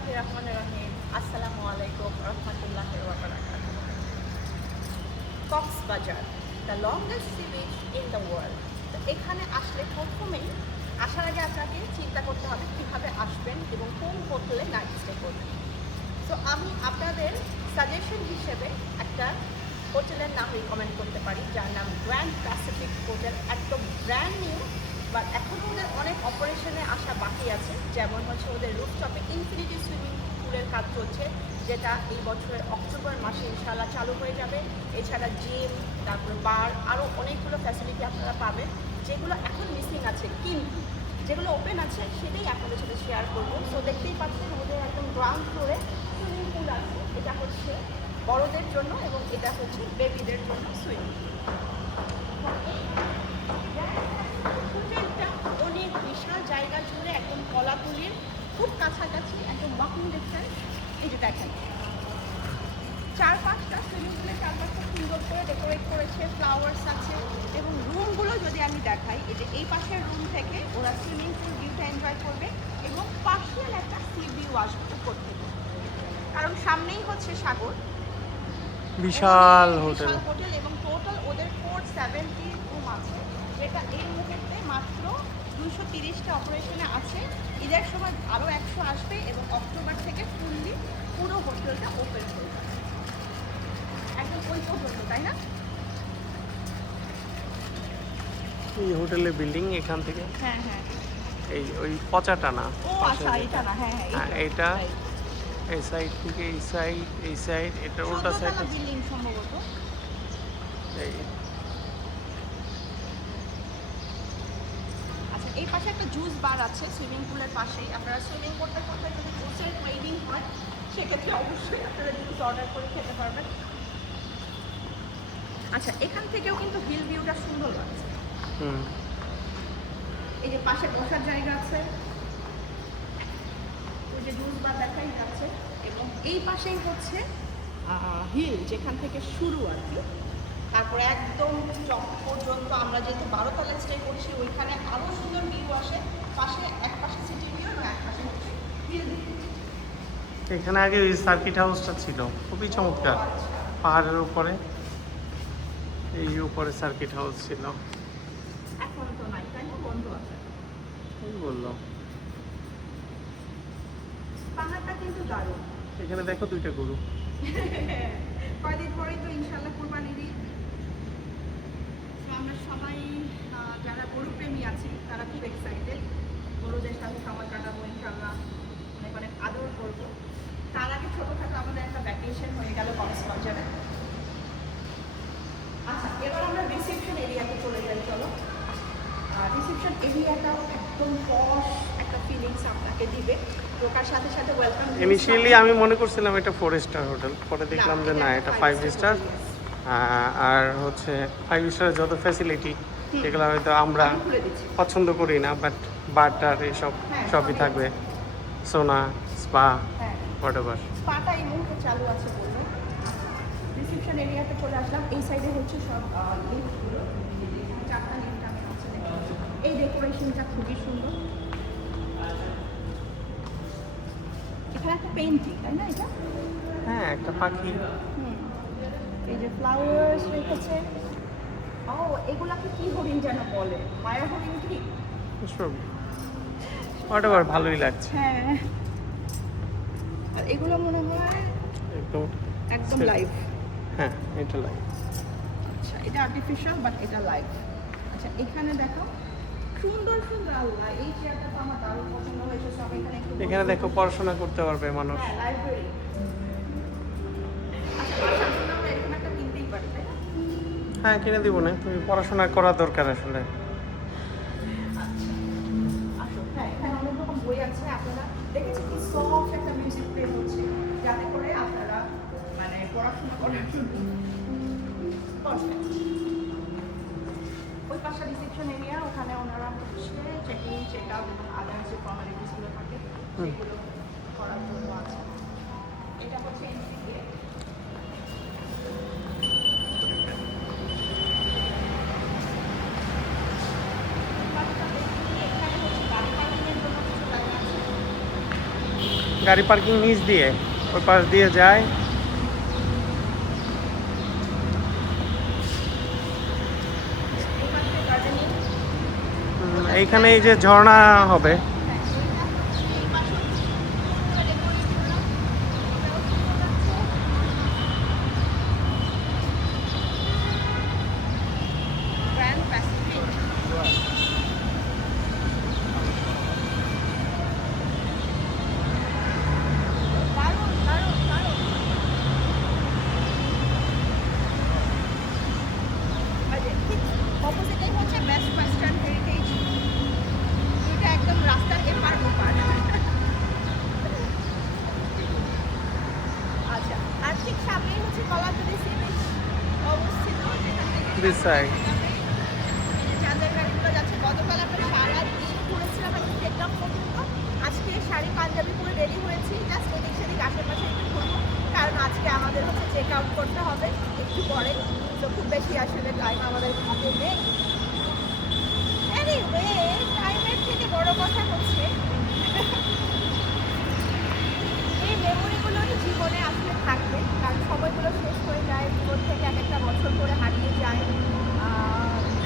বিসমিল্লাহির রহমানির রহিম। আসসালামু আলাইকুম রহমতুল্লাহি ওয়া বারাকাতুহু। Cox's Bazar, the longest sea beach in the world. তো এখানে আসলে প্রথমেই আসার আগে আপনাকে চিন্তা করতে হবে কীভাবে আসবেন এবং কোন হোটেলে নাইট স্টে করবেন। তো আমি আপনাদের সাজেশন হিসেবে একটা হোটেলের নাম রিকমেন্ড করতে পারি, যার নাম গ্র্যান্ড প্যাসিফিক হোটেল। একদম ব্র্যান্ড নিউ, বাট এখনও ওদের অনেক অপারেশনে আসা বাকি আছে। যেমন হচ্ছে ওদের রুফটপে ইনফিনিটি সুইমিং পুলের কাজ চলছে, যেটা এই বছরের অক্টোবর মাসে ইনশাআল্লাহ চালু হয়ে যাবে। এছাড়া জিম, তারপর বার, আরও অনেকগুলো ফ্যাসিলিটি আপনারা পাবেন, যেগুলো এখন মিসিং আছে। কিন্তু যেগুলো ওপেন আছে সেটাই আপনাদের সাথে শেয়ার করবো। সো দেখতেই পাচ্ছেন ওদের একদম গ্রাউন্ড ফ্লোরে সুইমিং পুল আছে। এটা হচ্ছে বড়দের জন্য এবং এটা হচ্ছে বেবিদের জন্য সুইমিং পুল। হোটেলটা অনেক বিশাল জায়গা জুড়ে, একদম কলাতলির খুব কাছাকাছি, একদম ওয়াকিং ডিস্টেন্স। এই যে দেখেন চারপাশটা সুইমিং পুলের চারপাশটা সুন্দর করে ডেকোরেট করেছে, ফ্লাওয়ার্স আছে। এবং রুমগুলো যদি আমি দেখাই, এই যে এই পাশের রুম থেকে ওরা সুইমিং পুল ভিউটা এনজয় করবে এবং পার্শিয়াল একটা সি ভিউ আসবে উপর থেকে, কারণ সামনেই হচ্ছে সাগর। বিশাল হোটেল এবং টোটাল ওদের 470 রুম আছে, যেটা এই মুহূর্তে মাত্র 230টা অপারেশনে আছে। ঈদের সময় আরও 100 আসবে এবং অক্টোবর থেকে ফুললি পুরো হোটেলটা ওপেন করবে, একদম ওই পর্যন্ত, তাই না? এই হোটেলের বিল্ডিং এখান থেকে হ্যাঁ হ্যাঁ, এই ওই পচাটা না, ও আচ্ছা এটা না, হ্যাঁ হ্যাঁ এইটা এই সাইড থেকে এই সাইড এটা উল্টা সাইডে বিল্ডিং সম্ভবত। এই আচ্ছা, এই পাশে একটা জুস বার আছে সুইমিং পুলের পাশেই। আপনারা সুইমিং করতে করতে যদি জুসের ক্রেভিং হয়, সেক্ষেত্রে অবশ্যই আপনারা জুস অর্ডার করে খেতে পারবেন। আচ্ছা, এখান থেকেও কিন্তু হিল ভিউটা সুন্দর লাগছে। এই যে পাশে বসার জায়গা আছে, ওই যে জুস বার দেখাই যাচ্ছে, এবং এই পাশেই হচ্ছে হিল, যেখান থেকে শুরু আর কি। তারপরে একদম টপ পর্যন্ত আমরা যেহেতু 12 তলায় স্টে করছি, ওইখানে আরও সুন্দর ভিউ আসে। পাশে এক পাশে সিটি ভিউ এবং এক পাশে হচ্ছে হিল ভিউ। এখানে আগে ওই সার্কিট হাউসটা ছিল, খুবই চমৎকার। পাহাড়ের উপরে এই উপরে সার্কিট হাউস ছিল, এখন তো নাই, তাই না? বন্ধ আছে। কি বললো? পাহাড়টা কিন্তু দারুণ। এখানে দেখো দুইটা গরু। কয়দিন পরেই তো ইনশাল্লাহ কুরবানির ঈদ। আমরা সবাই যারা গরু প্রেমী আছি তারা খুব এক্সাইটেড। গরুদের সাথে সময় কাটাবো ইনশাল্লাহ, অনেক অনেক আদর করবো। তার আগে ছোটোখাটো আমাদের একটা ভ্যাকেশন হয়ে গেল কক্সবাজারে। আচ্ছা, এবার আমরা রিসেপশন এরিয়াতে চলে যাই, চলো। রিসেপশন এরিয়াটাও একদম পশ একটা ফিলিংস আপনাকে দিবে। ঢোকার সাথে সাথে ওয়েলকাম। ইনিশিয়ালি আমি মনে করছিলাম এটা 4 স্টার হোটেল, পরে দেখলাম যে না, এটা 5 স্টার। আর হচ্ছে 5 স্টারের যত ফ্যাসিলিটি যেগুলো হয়তো আমরা পছন্দ করি না, বাট বাটার এসব সবই থাকবে, সোনা, স্পা, হোয়াটএভার। স্পাটা এই মুহূর্তে চালু আছে বলবে। রিসেপশন এরিয়াতে চলে আসলাম। এই সাইডে হচ্ছে সব লিফটগুলো, 4টা লিফট আমি আছে। এই ডেকোরেশনটা খুবই সুন্দর। এখানে একটা পেইন্টিং, তাই না এটা? হ্যাঁ, একটা পাখি। এই যে ফ্লাওয়ার্স রেখেছে। ও, এগুলাকে কি হরিণ যেন বলে, মায়া হরিণ কি? হোয়াটএভার, ভালোই লাগছে। হ্যাঁ, আর এগুলো মনে হয় একদম লাইভ। হ্যাঁ, এটা লাইভ। আচ্ছা, এটা আর্টিফিশিয়াল বাট এটা লাইভ। আচ্ছা, এখানে দেখো সুন্দর সুন্দর। আল্লাহ, এই চেয়ারটা তো আমার দারুণ পছন্দ হয়েছে। সব এখানে একটু এখানে দেখো পড়াশোনা করতে পারবে মানুষ। হ্যাঁ, লাইব্রেরি। আচ্ছা, বাসার জন্য আমরা এরকম একটা কিনতেই পারি, তাই না? হ্যাঁ, কিনে দিব না, তুমি পড়াশোনা করা দরকার আসলে। আসো, হ্যাঁ, এখানে অনেক রকম বই আছে। আপনারা দেখেছি কি সফট একটা মিউজিক প্লে হচ্ছে, যাতে করে আপনারা মানে পড়াশোনা করার জন্য পারফেক্ট। ওই পাশে রিসেপশন এরিয়া, ওখানে ওনারা হচ্ছে চেক ইন, চেক আউট এবং আদার্স যে ফর্মালিটিসগুলো থাকে সেগুলো করার জন্য আছে। এটা হচ্ছে এন্ট্রি গেট। এখানে হচ্ছে গাড়ি পার্কিংয়ের জন্য কিছু জায়গা আছে। গাড়ি পার্কিং নিচ দিয়ে ওই পাশ দিয়ে যায়। এইখানে এই যে ঝর্ণা হবে, গ্র্যান্ড প্যাসিফিক। দারুণ দারুণ দারুণ। ঠিক অপোজিটেই হচ্ছে বেস্ট ওয়েস্টার্ন হেরিটেজ। এটা একদম রাস্তার এপার ওপার। আচ্ছা, আর ঠিক সামনেই হচ্ছে কলাতলি সি বিচ অবস্থিত, যেখান থেকে This side. চাঁদের গাড়িগুলো যাচ্ছে। গতকাল আমরা সারাদিন ঘুরেছিলাম একটু টেকনাফ পর্যন্ত। আজকে শাড়ি পাঞ্জাবি পরে রেডি হয়েছি, জাস্ট এদিক সেদিক আশেপাশে একটু ঘুরবো, কারণ আজকে আমাদের হচ্ছে চেক আউট করতে হবে একটু পরে। তো খুব বেশি আসলে টাইম আমাদের হাতে নেই। এনিওয়ে, টাইমের থেকে বড় কথা হচ্ছে এই মেমোরিগুলোই জীবনে আসলে থাকবে, কারণ সময়গুলো শেষ হয়ে যায়, জীবন থেকে এক একটা বছর করে হারিয়ে যায়।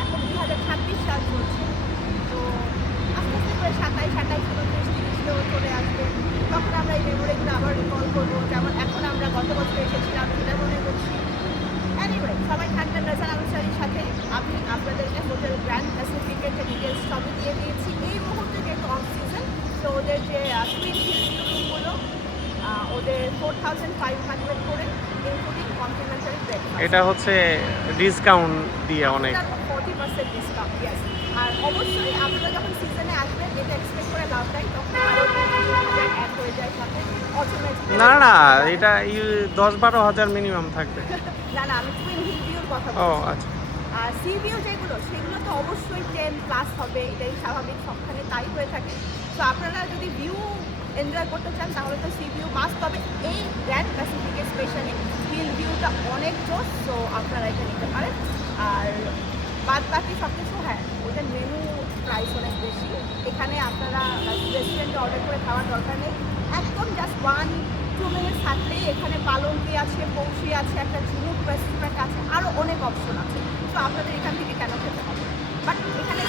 এখন 2026 সাল চলছে, তো আস্তে আস্তে করে 27, 28, 29, 30 চলে আসবে। তখন আমরা এই মেমোরিগুলো আবার রিকল করবো, যেমন এখন আমরা গত বছর এসেছিলাম সেটা মনে করছি। এনিওয়ে, সবাই থাকবেন রাজান আনসারির সাথে। আমি আপনাদেরকে হোটেল গ্র্যান্ড প্যাসিফিকের যে ডিটেলস সবই দিয়ে দিয়েছি। এই মুহূর্তে যেহেতু অফ সিজন, তো ওদের যে টুইন হিল রুমগুলো ওদের 4500 করে, ইনক্লুডিং কমপ্লিমেন্টারি ব্রেকফাস্ট। এটা হচ্ছে ডিসকাউন্ট দিয়ে অনেক। 40% ডিসকাউন্ট, ইয়েস। আর অবশ্যই আপনারা যখন সিজনে আসবেন এটা এক্সপেক্ট করে লাভ নাই, তখন আরও 2,000 অ্যাড হয়ে যায় সাথে অটোমেটিক। না না, এটা 10-12 হাজার মিনিমাম থাকবে। না না, আমি টুইন হিল ভিউর কথা ও বলছি। আচ্ছা, আর সি ভিউ যেগুলো, সেগুলো তো অবশ্যই 10+ হবে, এটাই স্বাভাবিক, সবখানে তাই হয়ে থাকে। তো আপনারা যদি ভিউ এনজয় করতে চান তাহলে তো সি ভিউ মাস্ট, তবে এই গ্র্যান্ড প্যাসিফিকে স্পেশালি হিল ভিউটা অনেক জোস, তো আপনারা এটা নিতে পারেন। আর বাদ বাকি সব কিছু, হ্যাঁ, ওদের মেনু প্রাইস অনেক বেশি। এখানে আপনারা রেস্টুরেন্টে অর্ডার করে খাওয়ার দরকার নেই, একদম জাস্ট 1-2 মিনিটস হাঁটলেই এখানে পালঙ্কি আছে, পৌষি আছে, একটা ঝিনুক রেস্টুরেন্ট আছে, আরও অনেক অপশন আছে। তো আপনাদের এখান থেকে কেন খেতে হবে, বাট এখানে